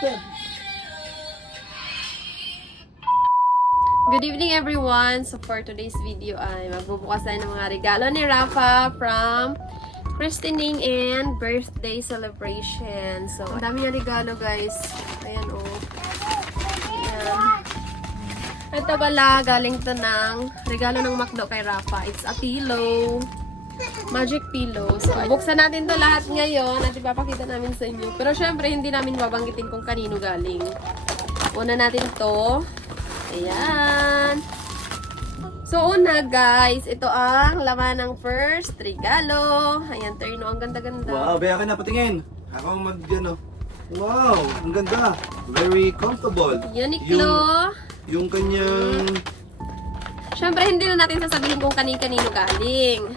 Dexter. Good evening everyone! So for today's video ay magbubukas tayo ng mga regalo ni Rafa from Christening and birthday celebration. So ang dami niya regalo guys. Ayan o. Ayan. Ito pala galing to ng regalo ng McDo kay Rafa. It's a pillow. Magic pillow. So buksan natin to lahat ngayon at ipapakita namin sa inyo. Pero syempre hindi namin babanggitin kung kanino galing. Una natin to. Ayan. So, una guys, ito ang laman ng first regalo. Ayan, Terno, ang ganda-ganda. Wow, baya ka na patingin. Ako ang ano. Wow, ang ganda. Very comfortable. Uniqlo. Yung kanyang... Syempre, hindi na natin sasabihin kung kanino galing.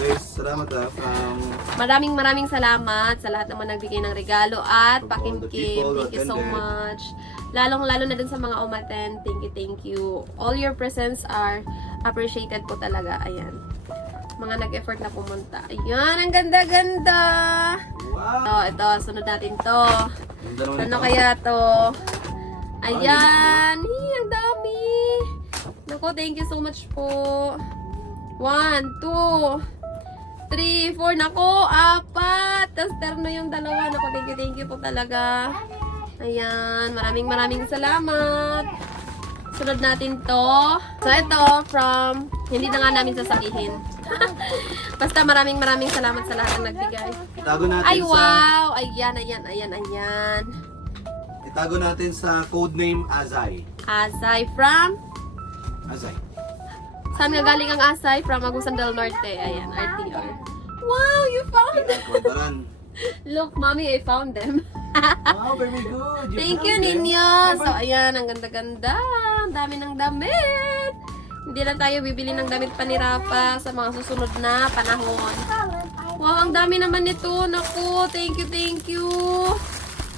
Guys, salamat from... Maraming salamat sa lahat naman nagbigay ng regalo at From all the people pakimkim. Thank you so attended. much. Lalong-lalo na dun sa mga umattend. Thank you. All your presents are appreciated po talaga. Ayan. Mga nag-effort na pumunta. Ayan, ang ganda-ganda. Wow. Ito, sunod natin to. Ganda naman Ano ito. kaya to? Ayan. Ang dami. Naku, thank you so much po. 1, 2, 3, 4. Naku, 4. Tapos terno yung dalawa. Naku, thank you po talaga. Ayan. Maraming salamat. Sunod natin to. So, ito from... Hindi na nga namin sasabihin. Basta maraming salamat sa lahat ng nagbigay. Itago natin Ay, sa... wow! Ayan. Itago natin sa codename Azay. Asay from... Azay. Saan nga galing ang Asay? From Agusan del Norte. Ayan, RTR. Wow, you found them! Kwantaran. Look, mommy, I found them. Wow, very good. Thank you, found them. ninyo! So, ayan, ang ganda-ganda. Ang dami ng damit. Hindi lang tayo bibili ng damit pa ni Rafa sa mga susunod na panahon. Wow, ang dami naman nito. Naku, thank you.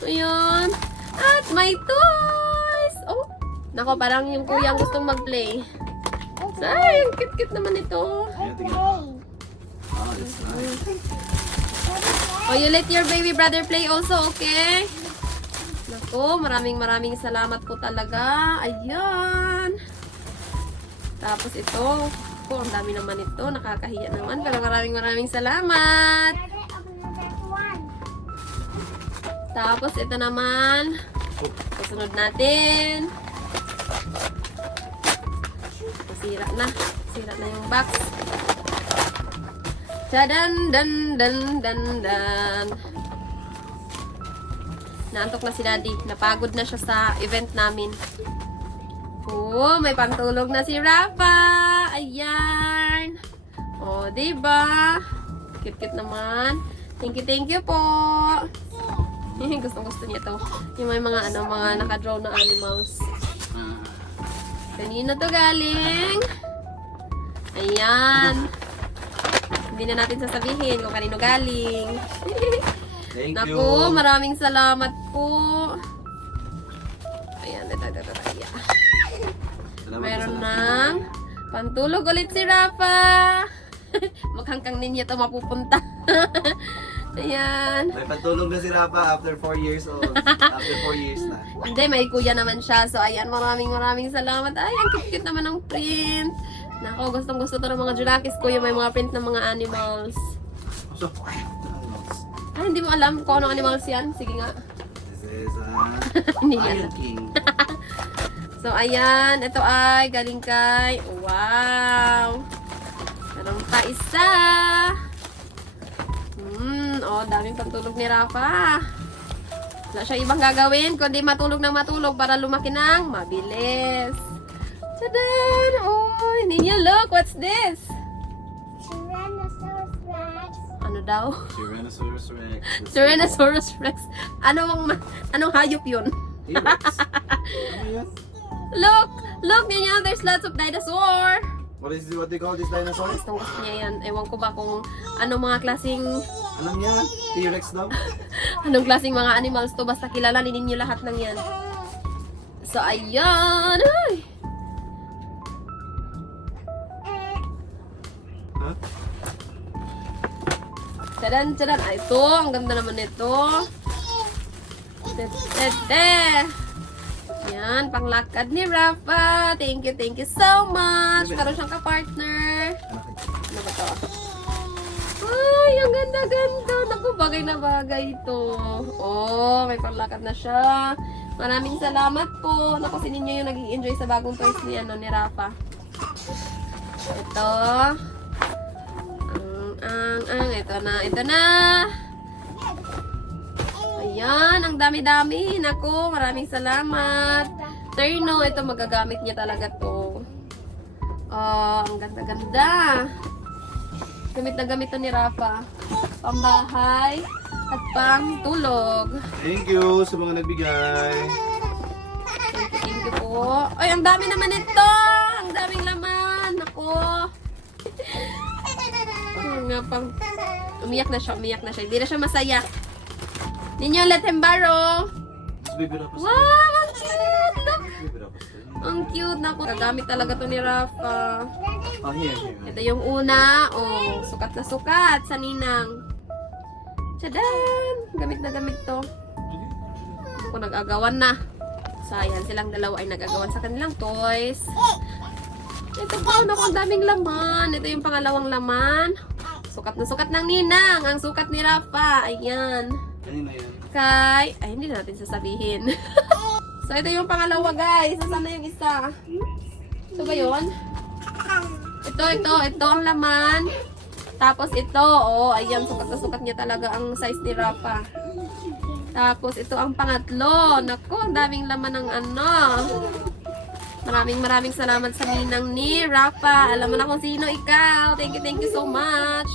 Ayan. At may toys! Oh, naku, parang yung kuya ang gustong mag-play. So, ay, ang cute naman ito. Ayan, tingnan. Oh, that's nice. Oh, you let your baby brother play also, okay? Naku, maraming salamat po talaga. Ayan. Tapos ito. Oh, ang dami naman ito. Nakakahiya naman. Pero maraming salamat. Tapos ito naman. Susunod natin. Sira na yung box. Dadan. Naantok na si Daddy. Napagod na siya sa event namin. Oh, may pantulog na si Rafa. Ayan. Oh, diba? Cute naman. Thank you po. Gustong-gusto niya to. Yung may mga naka-draw na animals. Kanino to galing? Ayan. Hindi na natin sasabihin kung kanino galing. Thank you. Naku, maraming salamat po. Ayan, ito. Yeah. Salamat Meron sa ng pantulog ulit si Rafa. Mukhang kang ninyo to mapupunta. Ayan. May pantulog na si Rafa after 4 years old. After 4 years na. Hindi, may kuya naman siya. So, ayan, maraming salamat. Ay, ang cute naman ng print. Nako, gustong-gusto to ng mga Jurakis ko yung may mga print ng mga animals. So, Ay, hindi mo alam kung anong animals yan? Sige nga. this is Hindi Lion yan. King. So, ayan. Ito ay galing kay... Wow! Meron pa isa. Oh, daming pantulog ni Rafa. Wala siya ibang gagawin kundi matulog para lumaki ng mabilis. Tadan! Oh, ninyo, look! What's this? Tyrannosaurus Rex. Ano daw? Tyrannosaurus Rex. Tyrannosaurus Rex. Anong hayop yun? T-Rex. Ano yan? Look ninyo, there's lots of dinosaur. What they call this dinosaur? Gusto niya yan. Ewan ko ba kung anong mga klaseng Anong yan? T-Rex daw? anong klaseng mga animals to. Basta kilalanin ninyo lahat ng yan. So, ayan. Ay. Huh? Tadan. Ay, ito. Ang ganda naman nito. Tete. Yan, panglakad ni Rafa. Thank you so much. Meron siyang ka-partner. Ano ba to? Ay, ang ganda-ganda. Naku, bagay na bagay ito. Oh, may panglakad na siya. Maraming salamat po. Naku, si ninyo yung nag-i-enjoy sa bagong toys ni Rafa. Ito. Ito na. Ayan, ang dami-dami. Naku, maraming salamat. Terno, ito magagamit niya talaga to. Oh, ang ganda-ganda. Gamit na gamit to ni Rafa. Pambahay at pang tulog. Thank you sa mga nagbigay. Thank you po. Ay, ang dami naman ito. Ang daming laman. Naku. Nga pang umiyak na siya. Hindi na siya masaya. Ninyo, let him borrow. Wow, ang cute. Look. Ang cute. Naku, gagamit talaga to ni Rafa. Oh, here. Ito yung una. Oh, sukat na sukat sa ninang. Tadaan! Gamit na gamit to. Ako nag-agawan na. Sayang, silang dalawa ay nag-agawan sa kanilang toys. Ito po, naku, ang daming laman. Ito yung pangalawang laman. Sukat na sukat ng ninang. Ang sukat ni Rafa. Ayan. Kanina yan. Ay, hindi na natin sasabihin. So, ito yung pangalawa, guys. Saan na yung isa? Ito ba yun? Ito ang laman. Tapos ito, oh, ayan, sukat na sukat niya talaga ang size ni Rafa. Tapos ito ang pangatlo. Naku, ang daming laman ng ano. Maraming salamat sa ninang ni Rafa. Alam mo na kung sino ikaw. Thank you so much.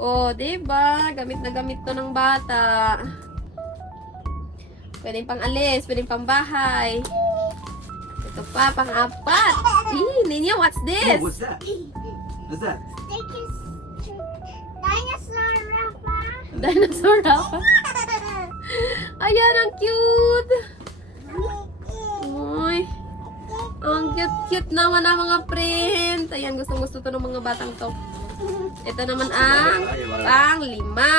Oh, diba? Gamit na gamit to ng bata. Pwedeng pang alis, pwedeng pang bahay. Ito pa, pang-apat. Ninyo, what's this? Oh, what's that? What's that? Dinosaur Rafa. Dinosaur Rafa. Ayan, ang cute. Uy. Ang cute naman ang mga print. Ayan, gustong-gusto to ng mga batang to. Ito naman ang pang-lima.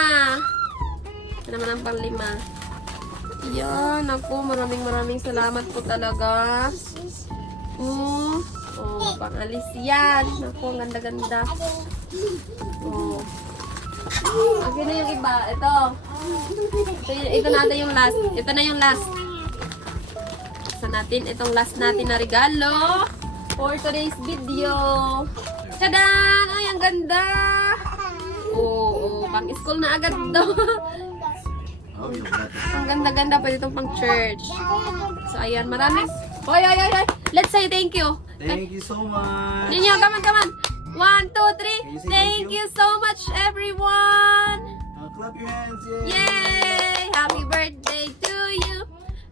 Ito naman ang pang-lima. Ayan, ako, maraming salamat po talaga. Oh, pang-alis yan. Ako, ang ganda-ganda. Oh. Okay na yung iba. Ito na yung last. Ito na yung last. Sa natin, itong last natin na regalo for today's video. Tadaan! Ay, ang ganda! Oh, pang-school na agad daw. Oh, yung natin. Ang ganda-ganda, pwede itong pang-church. So, ayan, maraming. Oy! Let's say thank you. Thank you so much. Ninyo, come on. 1, 2, 3. Can you say Thank you so much, everyone. Clap your hands. Yay. Yay! Happy birthday to you.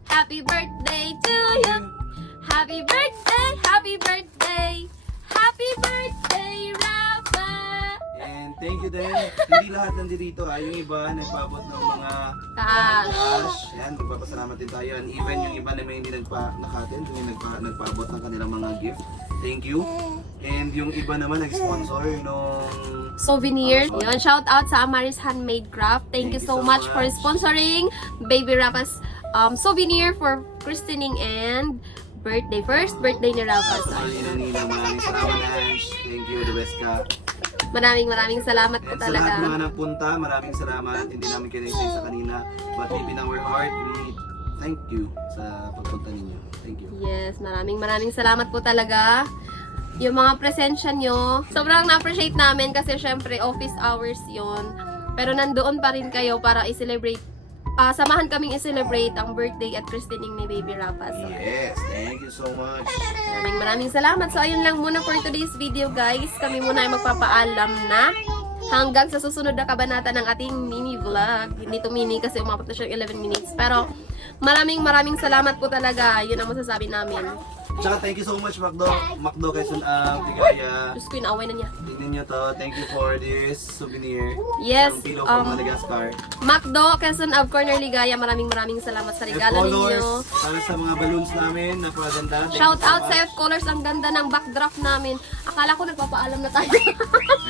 Happy birthday to you. Happy birthday, happy birthday. Happy birthday, Rafa. And thank you din. Hindi lahat nandito. Yung iba nagpaabot ng mga Cash. Yan, magpapasalamat din tayo. And even yung iba na may hindi nakatin, yung nagpaabot ng kanilang mga gift. Thank you. And yung iba naman nag-sponsor nung Souvenir. Yun, shout out sa Amaris Handmade Craft. Thank you so much for sponsoring Baby Rafa's souvenir for christening and birthday. First birthday ni Rafa. So, maraming salamat, Ash. Thank you, the best ka. maraming salamat po And sa lahat talaga. mga nagpunta, maraming salamat. Hindi namin kinay-say sa kanina. But deep in our heart, we thank you sa pagpunta ninyo. Thank you. Yes, maraming salamat po talaga. Yung mga presensya nyo, sobrang na-appreciate namin kasi syempre office hours yon. Pero nandoon pa rin kayo para i-celebrate. Samahan kaming i-celebrate ang birthday at christening ni Baby Rafa. So, Yes, thank you so much. maraming salamat. So, ayun lang muna for today's video, guys. Kami muna ay magpapaalam na hanggang sa susunod na kabanata ng ating mini vlog. Hindi to mini kasi umabot na siya 11 minutes. Pero, maraming salamat po talaga. Yun ang masasabi namin. Tsaka thank you so much, Macdo. Macdo, Quezon Ligaya. Diyos ko, inaaway na niya. Tingnan nyo to. Thank you for this souvenir. Yes, Ang pillow from Madagascar. Macdo, Quezon Ave Corner Ligaya, maraming salamat sa F regalo colors ninyo. para sa mga balloons namin na paganda. Thank Shout you so out much. sa F Colors, ang ganda ng backdrop namin. Akala ko nagpapaalam na tayo.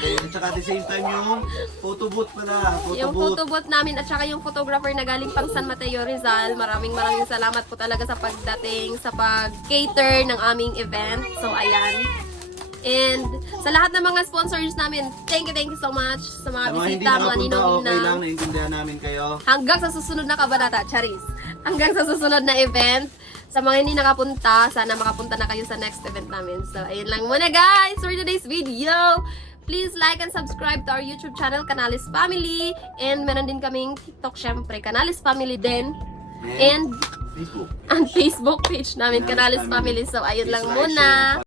At saka at the same time yung photo booth pala. Yung photo booth namin at saka yung photographer na galing pang San Mateo Rizal. Maraming salamat po talaga sa pagdating, sa pag-cater ng aming event. So, ayan. And sa lahat ng mga sponsors namin, thank you so much sa mga Sa mga hindi bisita, mga nakapunta, ninong okay lang. Naiintindihan namin kayo. hanggang sa susunod na kabanata, Charis. Hanggang sa susunod na event. Sa mga hindi nakapunta, sana makapunta na kayo sa next event namin. So, ayun lang muna guys for today's video. Please like and subscribe to our YouTube channel, Canalis Family. And meron din kaming TikTok, syempre, Canalis Family din. And Facebook. ang Facebook page namin, Canalis Family. So, ayun lang Please like, muna. share,